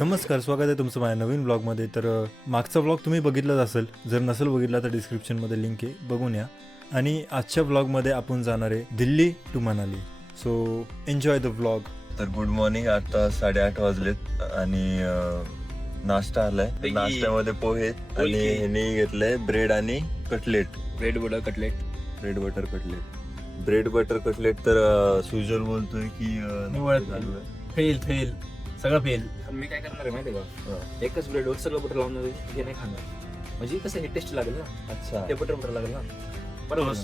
नमस्कार, स्वागत आहे तुमचं माझ्या नवीन ब्लॉगमध्ये. तर मागचा ब्लॉग तुम्ही बघितलाच असेल. जर नसेल बघितला तर डिस्क्रिप्शनमध्ये लिंक आहे, बघून या. आणि आजच्या ब्लॉगमध्ये आपण जाणार आहे Delhi to Manali. So enjoy the blog. तर गुड मॉर्निंग. आता 8:30 वाजलेत आणि नाश्ता आलाय. नाश्त्यामध्ये पोहे आणि ह्यानी घेतलंय ब्रेड आणि कटलेट. Bread butter cutlet. तर सुजल बोलतोय की फेल सगळं फेल. मी काय करणार आहे माहिती का, एकच ब्रेडवर सगळं बटर लावून हे नाही खाणार. म्हणजे कसं हे टेस्ट लागेल ना. अच्छा, ते बटर लागेल ना. बरोबर.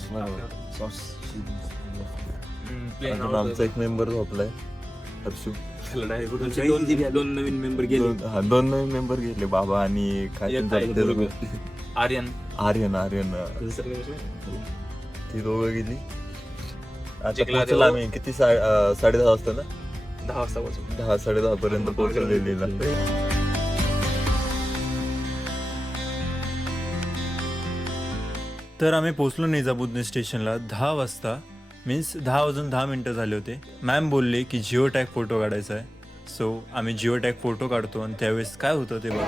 सॉस. आमचा एक मेंबर झोपलाय, हर्षू. दोन नवीन मेंबर गेले. दोन नवीन मेंबर गेले, बाबा आणि आर्यन. ती दोघं गेली. आता पोहोचला आम्ही किती 10:30 वाजता ना. 10 वाजता पोहोचलो. 10-10:30 पर्यंत पोहोचलेला. तर आम्ही पोचलो निजामुद्दीन स्टेशनला 10 वाजता. मीन्स 10 वाजून 10 मिनटं झाले होते. मॅम बोलले की जिओ टॅग फोटो काढायचा आहे. सो आम्ही जिओ टॅग फोटो काढतो आणि त्यावेळेस काय होतं ते बघा.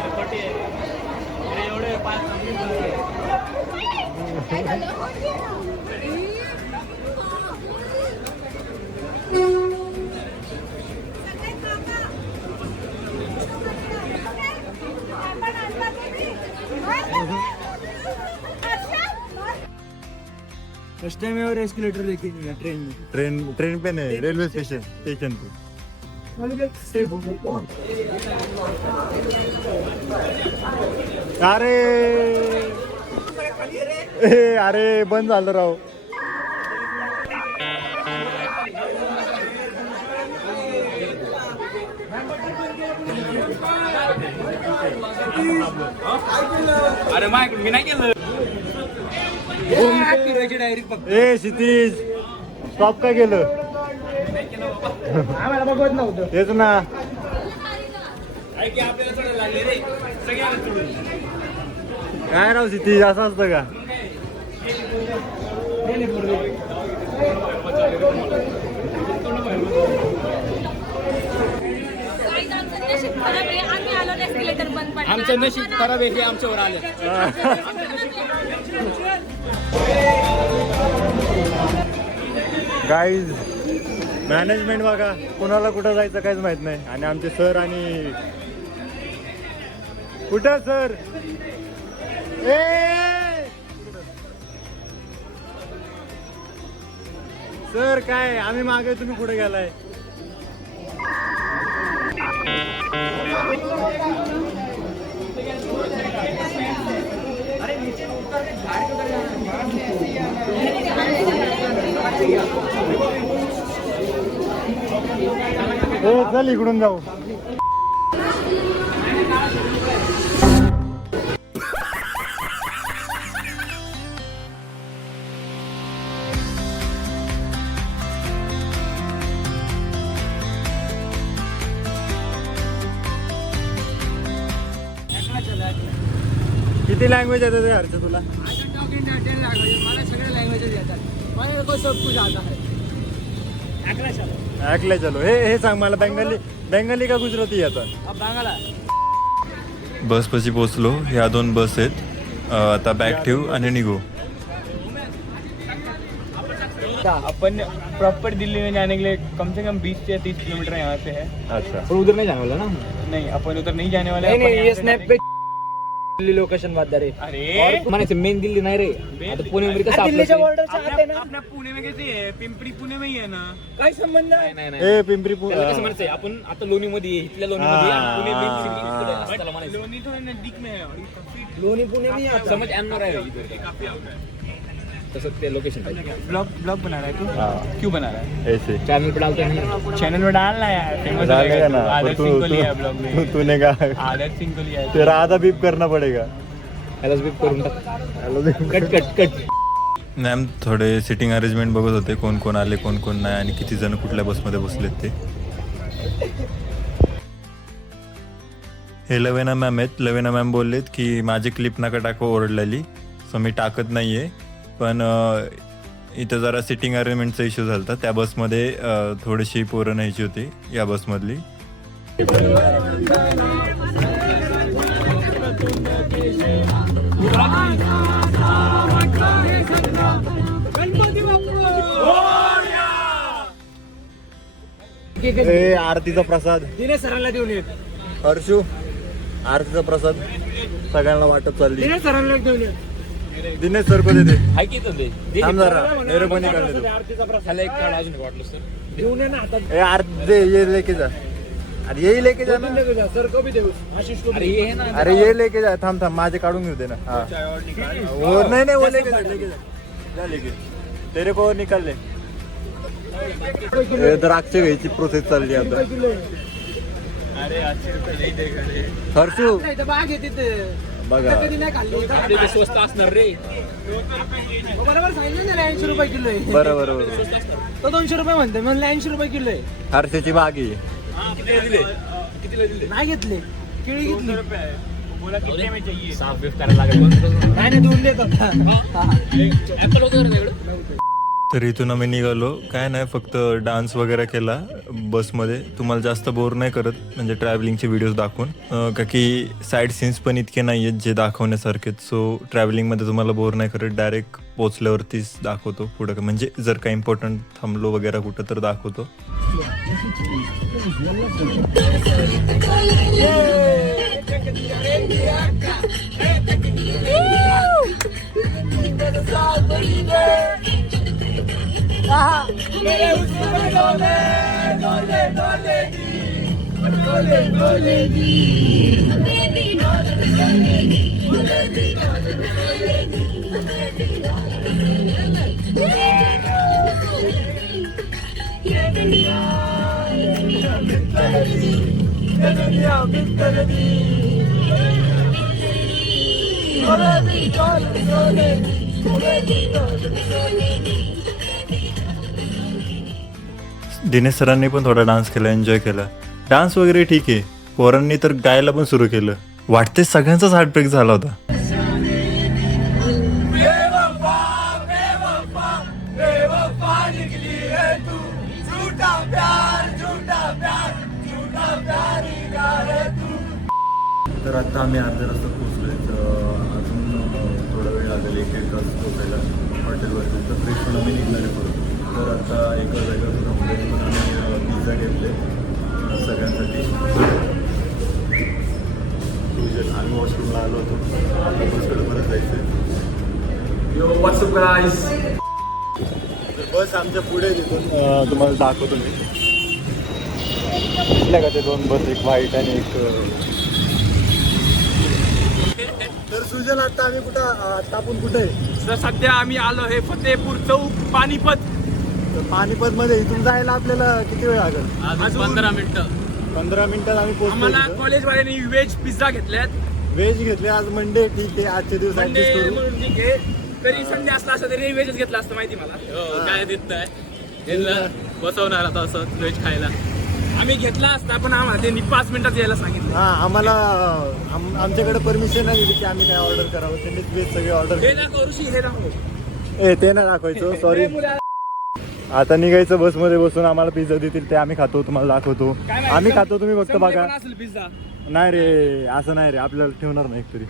फर्स्ट टाइम और एस्केलेटर देखी ट्रेन में. ट्रेन पे नाही, रेल्वे स्टेशन पे. अरे बंद झालं राव. अरे माय मी नाही केलं. ए क्षितिज, स्टॉप काय केलं? आम्हाला बघवत नव्हतं. तेच ना. काय राव क्षितिज, असं असतं का? आमचं नशीब खराब आहे, आमच्यावर आले. गाईज, मॅनेजमेंट बघा, कोणाला कुठं जायचं काहीच माहित नाही. आणि आमचे सर आणि कुठं सर? सर काय, आम्ही मागे, तुम्ही कुठे गेलाय? चल इकडून जाऊ. किती लँग्वेज येतात ते हर्ष तुला? मला सगळ्या लँग्वेजेस येतात. मला को सब कुछ आता है. ऐकलंय. चलो हे सांग मला, बेंगाली का गुजराती येतात? बांगाला. बसपाशी पोचलो. ह्या 2 बस आहेत. आता बॅग ठेवू आणि निघू. अपन प्रॉपर दिल्ली में जाने के लिए कम से कम 20 से 30 किलोमीटर यहाँ से है. अच्छा. पर उधर नहीं जाने वाला ना. नहीं, अपन उधर नहीं जाने वाला. नहीं, ये स्नैप पे दिल्ली लोकेशन बात रे. अरे म्हणायचं मेन दिल्ली नाही रे. आता पुणे मध्ये कसं दिल्लीच्या बॉर्डरच्या आत आहे ना. आपल्या पुणे मध्ये किती आहे? पिंपरी पुणे मध्ये आहे ना. काय संबंध आहे? नाही ए पिंपरी कसं म्हणायचंय, आपण आता लोणी मध्ये इथल्या लोणी मध्ये पुणे मेन लोणी थोडं नजदीक में है. लोणी पुणे में आता समझ आणणार आहे इधर. तसं ते लोकेशन पाहिजे. ब्लॉग बना रहा है तू? क्यों बना रहा है? ऐसे चॅनल पे डालते हैं. चैनल में डालना यार. फेमस डालेगा ना. आदर्श सिंह को लिया ब्लॉग में. तूने कहा आदर्श सिंह को लिया. तेरा आधा बीप करना पडेगा. यालाच बीप करून टाक. कट. मॅम थोडे सिटिंग अरेंजमेंट बघत होते, कोण कोण आले, कोण कोण नाही आणि किती जण कुठल्या बसमध्ये बसलेत ते. हे लवेना मॅम आहेत. लवेना मॅम बोललेत की माझी क्लिप नका टाकू ओरडलेली. सो मी टाकत नाही आहे. पण इथं जरा सिटिंग अरेंजमेंटचा इश्यू झाला होता. त्या बसमध्ये थोडीशी पोरं न्यायची होती या बसमधली. आरतीचा प्रसाद दिनेश सरांना देऊन येत. हर्षू, आरतीचा प्रसाद सगळ्यांना वाटप चालली. दिनेश सरांना देऊन येत. दिनेश सर को दे दे. हाय की तो दे थांब जरा, मेरे को निकाल दे. आरतीचा प्रसाद त्याला एक कार्ड अजून वाटलं सर देऊन ये ना हातात. ए आरती दे, ये लेके जा. अरे ये लेके जा ना. सर को भी देऊ. आशिष को भी. अरे ये ना अरे ये लेके जा. थांब थांब, माझे काढून घेऊ दे ना. हाँ वो नहीं नहीं, वो लेके जा, लेके जा. जा लेके. तेरे को निकाल ले. द्राक्ष घ्यायची प्रोसेस चालली आता. हर्षू इथं बाग आहे तिथे. बघा, कधी नाही खाल्ली. अरे ते स्वस्त असणार रे बरोबर सांगितलं ना 80 रुपये किलो आहे. बरोबर बरोबर. तो 200 रुपये म्हणते म्हणलं 80 रुपये किलो आहे. हर्षूची बागी. कितीला दिले नाही घेतले, केळी घेतली. साफ बिफ करायला लागेल नाही नाही देऊन देत आता. ऍपल होतं का त्याकडं तर इथून आम्ही निघालो. काय नाही, फक्त डान्स वगैरे केला बसमध्ये. तुम्हाला जास्त बोर नाही करत म्हणजे ट्रॅव्हलिंगचे व्हिडिओज दाखवून, का की साईड सीन्स पण इतके नाही आहेत जे दाखवण्यासारखेत. सो ट्रॅव्हलिंगमध्ये तुम्हाला बोर नाही करत. डायरेक्ट पोचल्यावरतीच दाखवतो पुढं, म्हणजे जर काही इम्पॉर्टंट थांबलो वगैरे कुठं तर दाखवतो. दिनेश सरांनी पण थोडा डान्स केला, एन्जॉय केला. डान्स वगैरे ठीक आहे. पोरांनी तर गायला पण सुरू केलं. वाटते सगळ्यांचाच हार्ट ब्रेक झाला होता. तर आता आम्ही अर्ध्या रस्ता पोहोचलोय. अजून थोडा वेळ लागेल, 1-1 तास पोहोचायला हॉटेलवरती. तर फ्रेश पण आम्ही निघणारे परत. तर आता एका जागेवर थांबलोय. आम्ही पिझ्झा घेतले सगळ्यांसाठी. आम्ही वॉशरूमला आलो होतो. आता बसकडे परत जायचं. बस आमच्या पुढे तिथून तुम्हाला दाखवतो मी. दिसल्या का ते 2 बस, एक व्हाईट आणि एक. तर सुजल आता आम्ही कुठं, आता आपण कुठे आहे? तर सध्या आम्ही आलो हे फतेपूर चौक, पानिपत. तर पानिपतमध्ये इथून जायला आपल्याला किती वेळ लागेल? अजून 15 मिनिटं. 15 मिनिटात आम्ही आम्हाला पोहोचलो. कॉलेजवाल्यांनी व्हेज पिझ्झा घेतल्यात. व्हेज घेतले. आज मंडे, ठीक आहे, आजचे दिवस संडे ऍडजस्ट करू. म्हणून ठीक आहे. तरी संडे असला असं तरी व्हेजच घेतला असतं माहिती मला. हो, काय देत नाही बसवणार आता असं व्हेज खायला. आम्ही घेतला असता पण आम्हाला त्यांनी 5 मिनिटात यायला सांगितलं. हा, आम्हाला आमच्याकडे परमिशन नाही दिली की आम्ही काय ऑर्डर करावं. त्यांनीच व्हेज सगळे ऑर्डर. हे ना ऋषी हे ना ए ते ना दाखवायचं, सॉरी. आता निघायचं बसमध्ये बसून. आम्हाला पिझ्झा देतील ते आम्ही खातो, तुम्हाला दाखवतो. आम्ही खातो, तुम्ही फक्त बघा. असेल पिझ्झा. नाही रे, असं नाही रे, आपल्याला ठेवणार नाही एकतरी.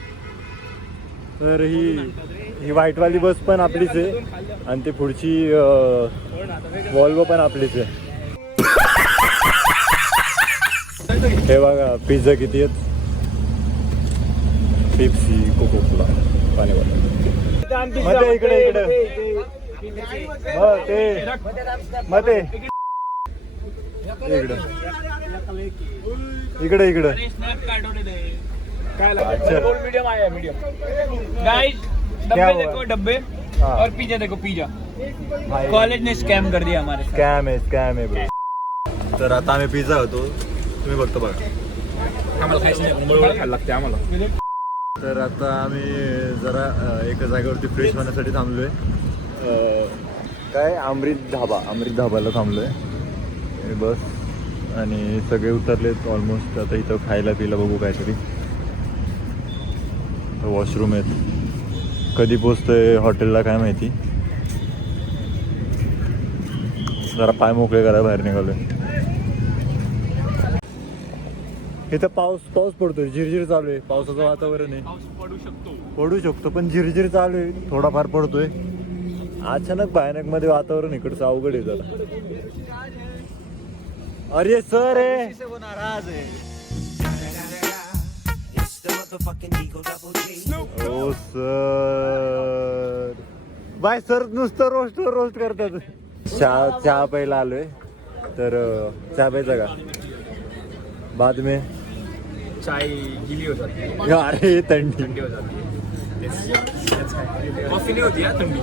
तर ही व्हाईटवाली बस पण आपलीच आहे आणि ती पुढची वॉल्वो पण आपलीच आहे. हे बघा पिझ्झा किती आहेत. पेप्सी, कोको कोला, पाणी बॉटल. मध्ये इकडे इकडे मध्ये इकडे इकडे. अच्छा. मीडियम आया मीडियम. गाइस क्या डब्बे हुआ? देखो डब्बे हाँ. और पिज्जा देखो पिज्जा. कॉलेज ने स्कैम कर दिया हमारे साथ. स्कॅम आहे bro. तर आता आम्ही पिझ्झा होतो, तुम्ही बघतो बघा. आम्हाला खायचं नाही, बरोबर खायला लागते आम्हाला. तर आता आम्ही जरा एका जागेवरती फ्रेश होण्यासाठी थांबलोय. काय अमृत धाबाला थांबलोय. बस आणि सगळे उतरलेत ऑलमोस्ट. आता इथं खायला पिला बघू काहीतरी. वॉशरूम आहेत. कधी पोचतोय हॉटेलला काय माहिती. जरा पाय मोकळे करायला बाहेर निघालोय. इथं पाऊस पडतोय, झिरझिर चालू आहे, पावसाचं वातावरण आहे. पडू शकतो पण झिरझिर चालू आहे, थोडाफार पडतोय. अचानक भयानक मध्ये वातावरण इकडचं अवघड आहे जरा. अरे सर आहे ओ सर, बाय सर नुसतं रोस्ट करतात. चहा प्यायला आलोय, तर चहा प्यायचा का? बाद में चाय गिली हो जाती है, अरे थंडी थंडी हो जाती है. कॉफी नाही होती यार थंडी.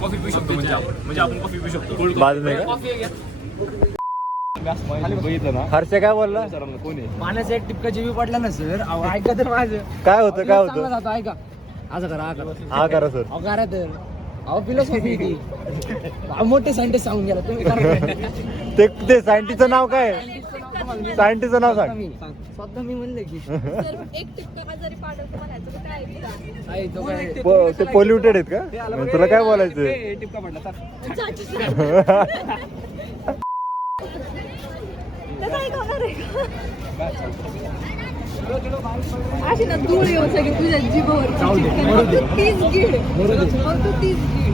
कॉफी पिऊ शकतो म्हणजे आपण कॉफी पिऊ शकतो. बाद में का? कॉफी आहे बघितलं ना. हर्षा काय बोलला? कोण आहे? पाण्याचा एक टिपका जीवी पडला ना सर. अहो ऐका तर माझं. काय होतं चांगला जातो ऐका. असं करा हा करा सर. अहो करा तर. अहो फिलॉसॉफी ती. अहो मोठे सायंटिस्ट सांगून गेला तुम्ही करा. ते सायंटिस्टचं नाव काय? सायंटिस्टचं नाव सांग. स्वतः मी म्हणले की सर, एक टिपका जरी पाडत म्हणायचं तर काय आहे? आहे तो काय ते पोल्युटेड आहेत का? तुला काय बोलायचं? टिपका पडला तर त्याचं ऐकवणार आहे का? अशी ना धूळ येऊन सगळी तुझ्या जीवावर तीच गीड फक्त तीच गीड.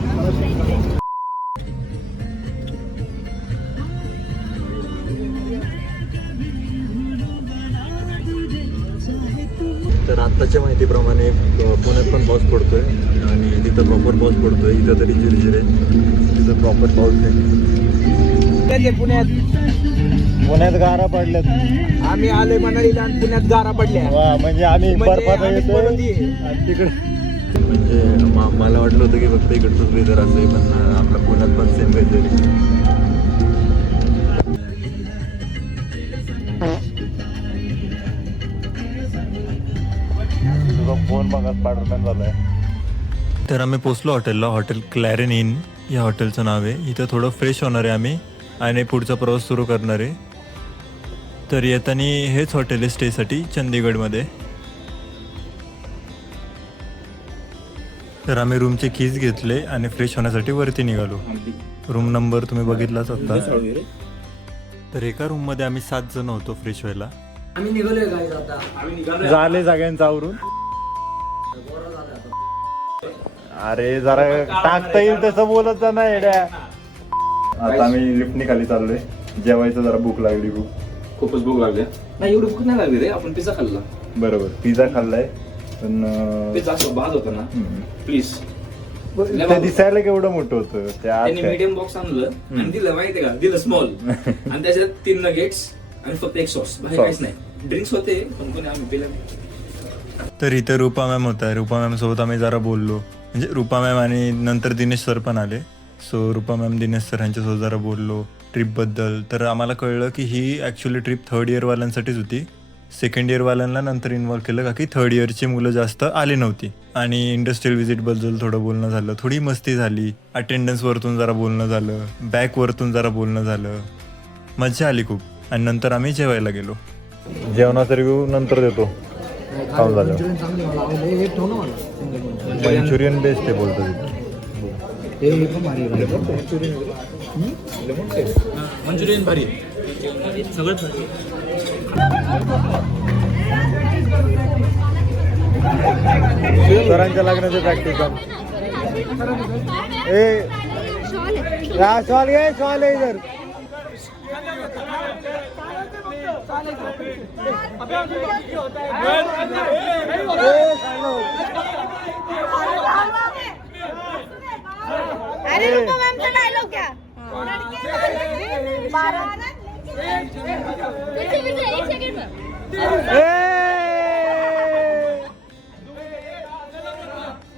तर आत्ताच्या माहितीप्रमाणे पुण्यात पण पाऊस पडतोय आणि तिथं प्रॉपर पाऊस पडतोय. इथं तरी झिरझिर आहे, तिथं प्रॉपर पाऊस आहे. पुण्यात गारा पडल्यात. आम्ही आलोय मनालीला आणि पुण्यात गारा पडल्या. वा, म्हणजे आम्ही बर्फात येतोय आणि तिकडे म्हणजे मला वाटलं होतं की फक्त इकडचंच वेदर असं आहे, पण आपल्या पुण्यात पण सेम वेदर आहे. फोन बघा स्पायडरमॅन झालाय. तर आम्ही पोचलो हॉटेलला. हॉटेल क्लॅरेन इन या हॉटेलचं नाव आहे. इथं थोडं फ्रेश होणार आहे आम्ही आणि पुढचा प्रवास सुरू करणार आहे. तर येताना हेच हॉटेल आहे स्टेसाठी चंदीगडमध्ये. तर आम्ही रूमचे कीज घेतले आणि फ्रेश होण्यासाठी वरती निघालो. रूम नंबर तुम्ही बघितलाच आता. तर एका रूममध्ये आम्ही 7 जण होतो फ्रेश व्हायला. आम्ही निघालोय गाईज आता. झाले सगळ्यांचं आवरून. अरे जरा टाकता येईल तसं बोलत जा ना येड्या. आता आम्ही लिफ्टनी खाली चाललोय. जेवायचं जरा भूक लागली खूप. खूपच भूक लागली. नाही एवढी भूक नाही लागली रे, आपण पिझ्झा खाल्ला. बरोबर, पिझ्झा खाल्लाय पण पिझ्झा असं बाद होता ना प्लीज. ते दिसायला केवढं मोठं होतं. त्यांनी मीडियम बॉक्स आणलं आणि दिलं माहितीये का, दिलं स्मॉल आणि त्याच्यात 3 नगेट्स आणि फक्त एक सॉस, बाहेर काहीच नाही. ड्रिंक्स होते पण कोणी आम्ही पिला नाही. तर इथे रुपा मॅम होता. रुपा मॅम सोबत आम्ही जरा बोललो. म्हणजे रुपा मॅम आणि नंतर दिनेश सर पण आले. So Rupa ma'am Dinesh sir यांच्यासोबत जरा बोललो ट्रिपबद्दल. तर आम्हाला कळलं की ही ॲक्च्युली ट्रिप 3rd इयरवाल्यांसाठीच होती. 2nd इयरवाल्यांना नंतर इन्व्हॉल्व केलं का की 3rd इयरची मुलं जास्त आली नव्हती. आणि इंडस्ट्रियल व्हिजिटबद्दल थोडं बोलणं झालं, थोडी मस्ती झाली, अटेंडन्सवरतून जरा बोलणं झालं, बॅकवरतून जरा बोलणं झालं, मजा आली खूप. आणि नंतर आम्ही जेवायला गेलो. जेवणाचा रिव्ह्यू नंतर देतो. खाऊन झालं. मंचुरियन बेस्ट आहे बोलतो मंचुरियन भारी सगळं. सरांच्या लग्नाची प्रॅक्टिस. सवाल घे, सवाल आहे इधर. अरे रुको मॅमचा डायलॉग क्या? एक सेकंड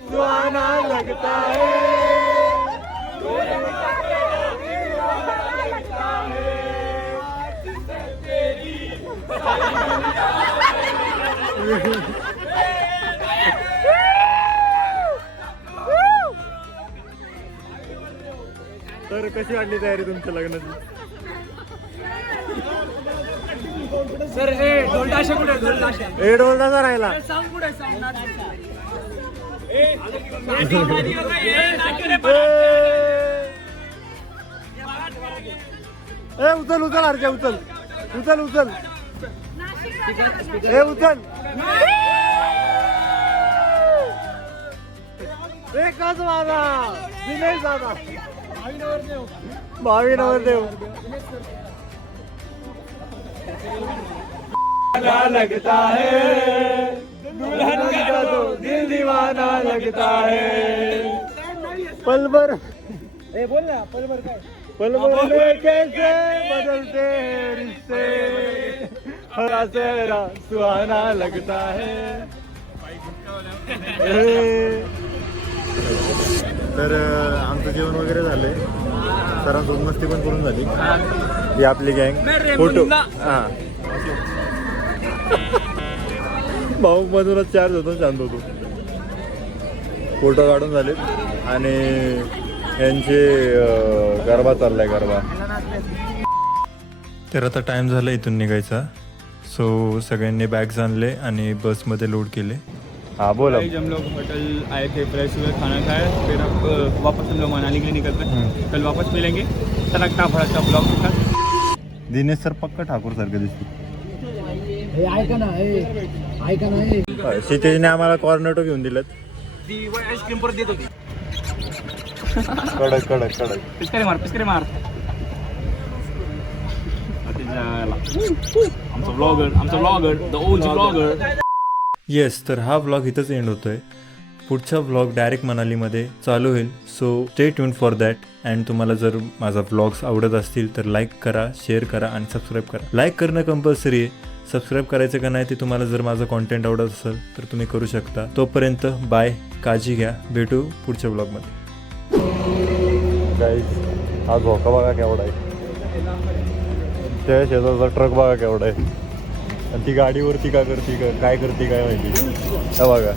सुहाना लगता है. तर कशी वाटली तयारी तुमच्या लग्नाची? सर ढोलताशा कुठे? ढोलताशा ढोलताचा राहिला. सांग कुठे सांगणार. उचल उचल अर्जा उचल उचल उचल. ए उचल एकच माझा दिनेश दादा भावी नवरदेव लगता है दुल्हन का तो दिल दीवाना लगता है पल भर बोल ना पलभर काय पल भर में कैसे बदलते हैं रिश्ते हरा चेहरा सुहाना लगता है तर आमचं जेवण वगैरे झालंय सरांसोबत मस्ती पण करून झाली ही आपली गँग फोटो हा भाऊ मधूनच चार्ज होतो शांत होतो फोटो काढून झाले आणि यांचे गरबा चाललाय गरबा. तर आता टाइम झाला इथून निघायचा. सो सगळ्यांनी बॅग्स आणले आणि बसमध्ये लोड केले. हाँ बोला. हम लोग होटल आए थे, फ्रेश हुए, खाना खाया, फिर अब वापस हम लोग मनाली के लिए निकल रहे हैं. कल वापस मिलेंगे तड़कता भड़कता ब्लॉग के साथ. दिनेश सर पक्का ठाकूर सारखे दिसते. ऐका ना क्षितेशने आम्हाला कॉर्नेटो घेऊन दिलेत. ती आईस्क्रीम परत देत होती. कडक कडक कडक. पिचकारी मार आमचा blogger the OG blogger. Yes, तर हा व्लॉग इथंच एंड होतोय. पुढचा व्लॉग डायरेक्ट मनालीमध्ये चालू होईल. So stay tune for that. And तुम्हाला जर माझा व्लॉग्स आवडत असतील तर लाईक करा, शेअर करा आणि सबस्क्राईब करा. लाईक करणं कंपल्सरी आहे. सबस्क्राईब करायचं का नाही ते तुम्हाला जर माझं कॉन्टेंट आवडत असेल तर तुम्ही करू शकता. तोपर्यंत बाय, काळजी घ्या, भेटू पुढच्या व्लॉगमध्ये. गाईज हा झोका बघा केवढा आहे. त्या शेजारचा ट्रक बघा केवढा आहे. आणि ती गाडीवरती काय करते काय माहिती. बघा